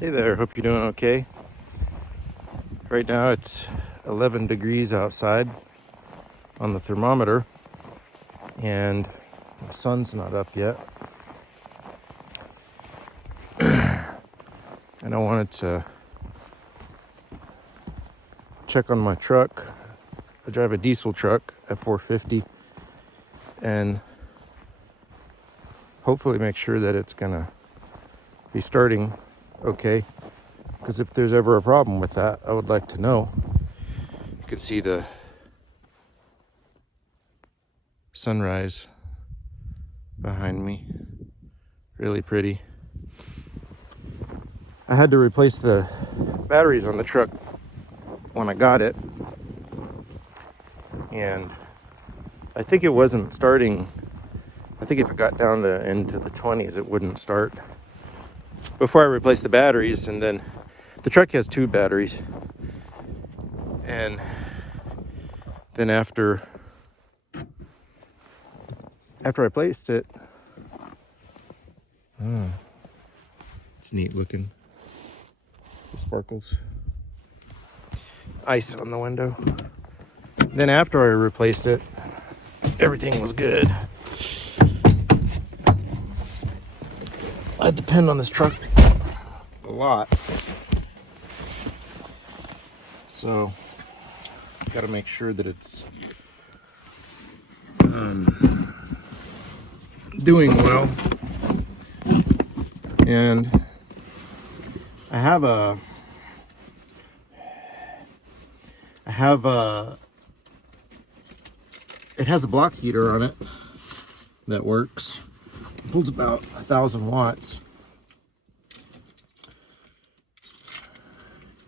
Hey there, hope you're doing okay. Right now it's 11 degrees outside on the thermometer and the sun's not up yet. And I wanted to check on my truck. I drive a diesel truck at 450 and hopefully make sure that it's gonna be starting okay. Because if there's ever a problem with that, I would like to know. You can see the sunrise behind me. Really pretty. I had to replace the batteries on the truck when I got it. And I think it wasn't starting. I think if it got down into the 20s, it wouldn't start. Before I replaced the batteries, and then the truck has 2 batteries. And then after I placed it, it's neat looking. The sparkles. Ice on the window. Then after I replaced it, everything was good. I depend on this truck a lot. So, got to make sure that it's doing well. And I have it has a block heater on it that works. It pulls about 1,000 watts.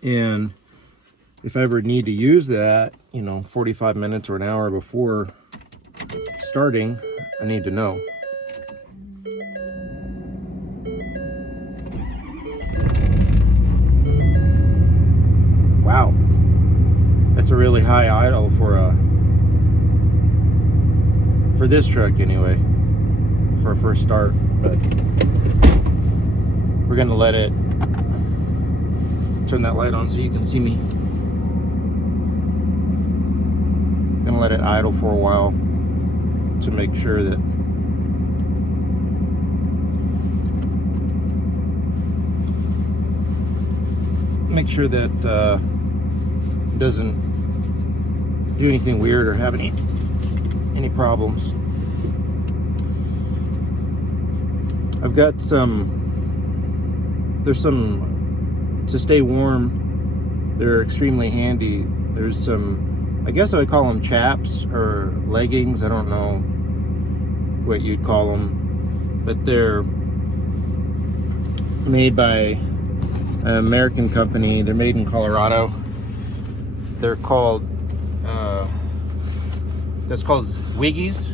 And if I ever need to use that, 45 minutes or an hour before starting, I need to know. Wow. That's a really high idle for this truck anyway, for a first start. But we're gonna let it turn that light on so you can see me. Gonna let it idle for a while to make sure that it doesn't do anything weird or have any problems. I've got there's some to stay warm. They're extremely handy. There's some, I guess I would call them chaps or leggings. I don't know what you'd call them, but they're made by an American company. They're made in Colorado. They're called that's called Wiggies,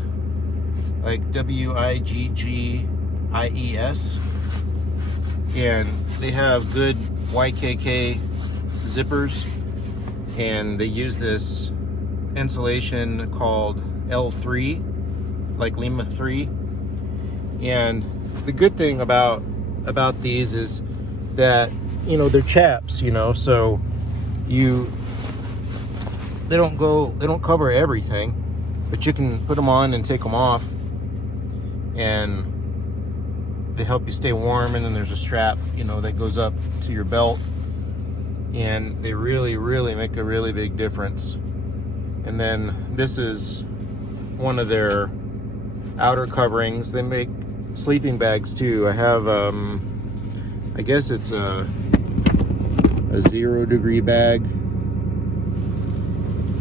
like Wiggies, and they have good YKK zippers, and they use this insulation called L3, like Lima 3. And the good thing about these is that they're chaps, so they don't cover everything, but you can put them on and take them off, and they help you stay warm. And then there's a strap, that goes up to your belt, and they really, really make a really big difference. And then this is one of their outer coverings. They make sleeping bags too. I have, I guess it's a 0-degree bag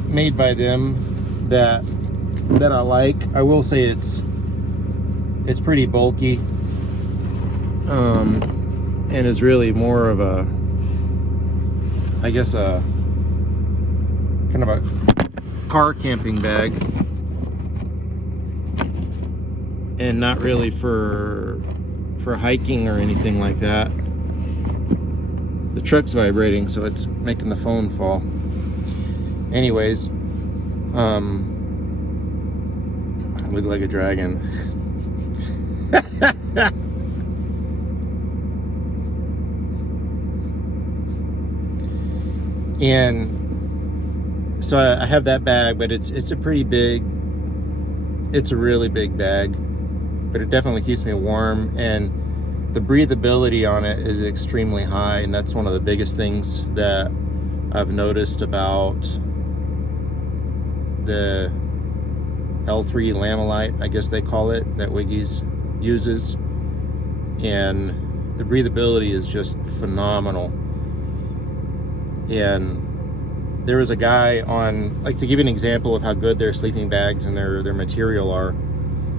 made by them that I like. I will say it's pretty bulky, and is really more of a, I guess, a kind of a car camping bag, and not really for hiking or anything like that. The truck's vibrating, so it's making the phone fall. Anyways, I look like a dragon. And so I have that bag, but it's a pretty big, it's a really big bag, but it definitely keeps me warm, and the breathability on it is extremely high, and that's one of the biggest things that I've noticed about the L3 Lamilite, I guess they call it, that Wiggy's uses. And the breathability is just phenomenal. And there was a guy on, like, to give you an example of how good their sleeping bags and their material are,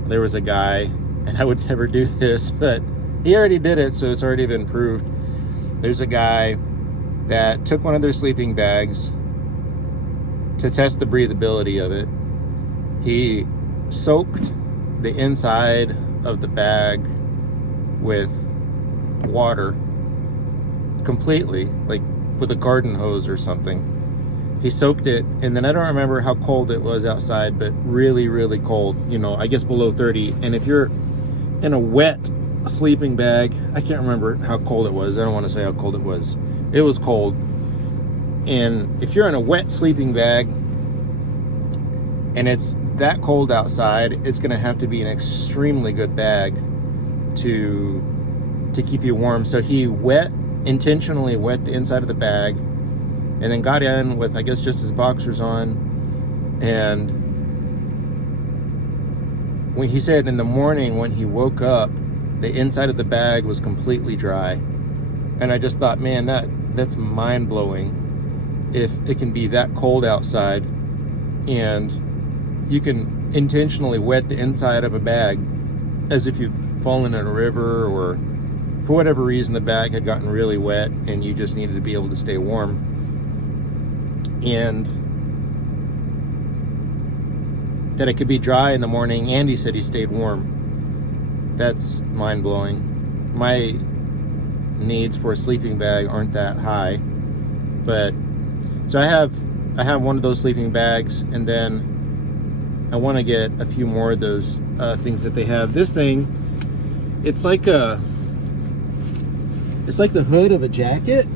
there was a guy, and I would never do this, but he already did it, so it's already been proved. There's a guy that took one of their sleeping bags to test the breathability of it. He soaked the inside of the bag with water completely, like with a garden hose or something. He soaked it, and then I don't remember how cold it was outside, but really, really cold, you know, I guess below 30. And if you're in a wet sleeping bag, I can't remember how cold it was. I don't want to say how cold it was. It was cold. And if you're in a wet sleeping bag and it's that cold outside, it's going to have to be an extremely good bag to keep you warm. So he intentionally wet the inside of the bag, and then got in with, I guess, just his boxers on. And when he said in the morning when he woke up, the inside of the bag was completely dry. And I just thought, man, that's mind-blowing. If it can be that cold outside and you can intentionally wet the inside of a bag as if you've fallen in a river, or for whatever reason the bag had gotten really wet and you just needed to be able to stay warm. And that it could be dry in the morning, and he said he stayed warm. That's mind-blowing. My needs for a sleeping bag aren't that high, but so I have one of those sleeping bags, and then I want to get a few more of those things that they have. This thing, it's like the hood of a jacket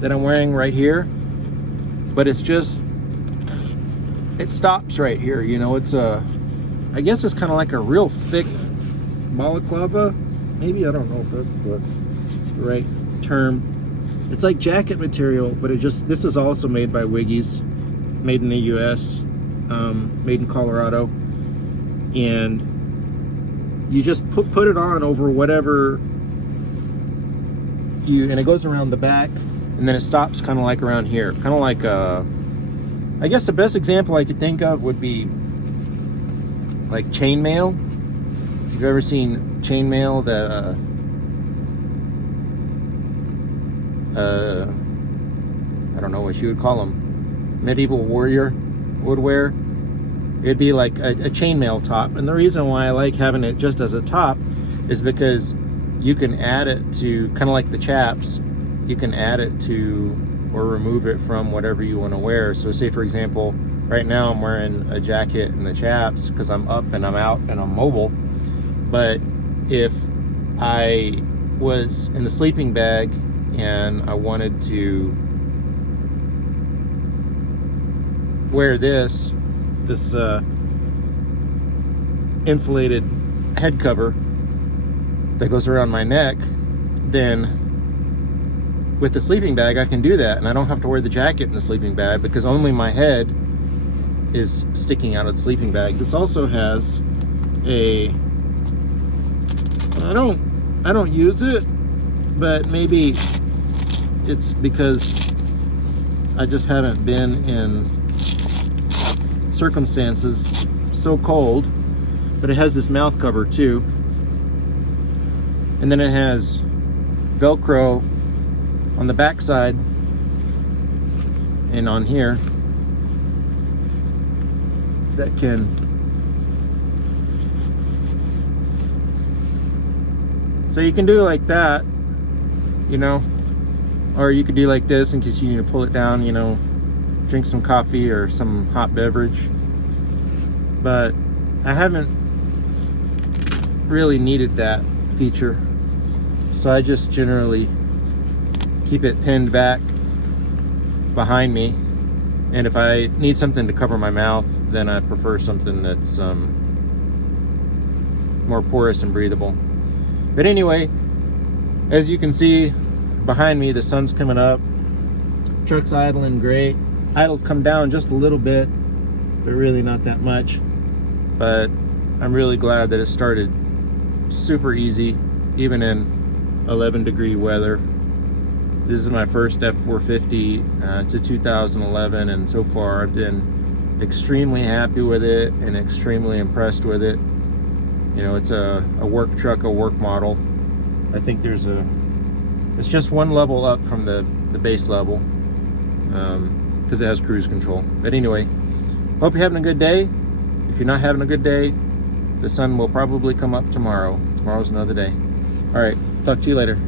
that I'm wearing right here, but it's just, it stops right here, you know. It's I guess it's kind of like a real thick balaclava, maybe, I don't know if that's the right term. It's like jacket material, but this is also made by Wiggy's, made in the US, made in Colorado. And you just put it on over whatever and it goes around the back, and then it stops kind of like around here, kind of like I guess the best example I could think of would be like chainmail. If you've ever seen chainmail, I don't know what you would call them, medieval warrior would wear. It'd be like a chainmail top. And the reason why I like having it just as a top is because you can add it to, kind of like the chaps, you can add it to or remove it from whatever you want to wear. So say, for example, right now I'm wearing a jacket and the chaps because I'm up and I'm out and I'm mobile. But if I was in a sleeping bag and I wanted to wear this insulated head cover that goes around my neck, then with the sleeping bag I can do that, and I don't have to wear the jacket in the sleeping bag because only my head is sticking out of the sleeping bag. This also has I don't use it, but maybe it's because I just haven't been in circumstances so cold, but it has this mouth cover too, and then it has Velcro on the back side and on here that can so you can do like that, you know, or you could do like this in case you need to pull it down, you know, drink some coffee or some hot beverage. But I haven't really needed that feature, so I just generally keep it pinned back behind me. And if I need something to cover my mouth, then I prefer something that's more porous and breathable. But anyway, as you can see behind me, the sun's coming up. Truck's idling great. Idle's come down just a little bit, but really not that much. But I'm really glad that it started super easy, even in 11-degree weather. This is my first F450. It's a 2011, and so far I've been extremely happy with it and extremely impressed with it. You know, it's a work truck, a work model. I think it's just one level up from the base level, because it has cruise control. But anyway, hope you're having a good day. If you're not having a good day, the sun will probably come up tomorrow. Tomorrow's another day. All right, talk to you later.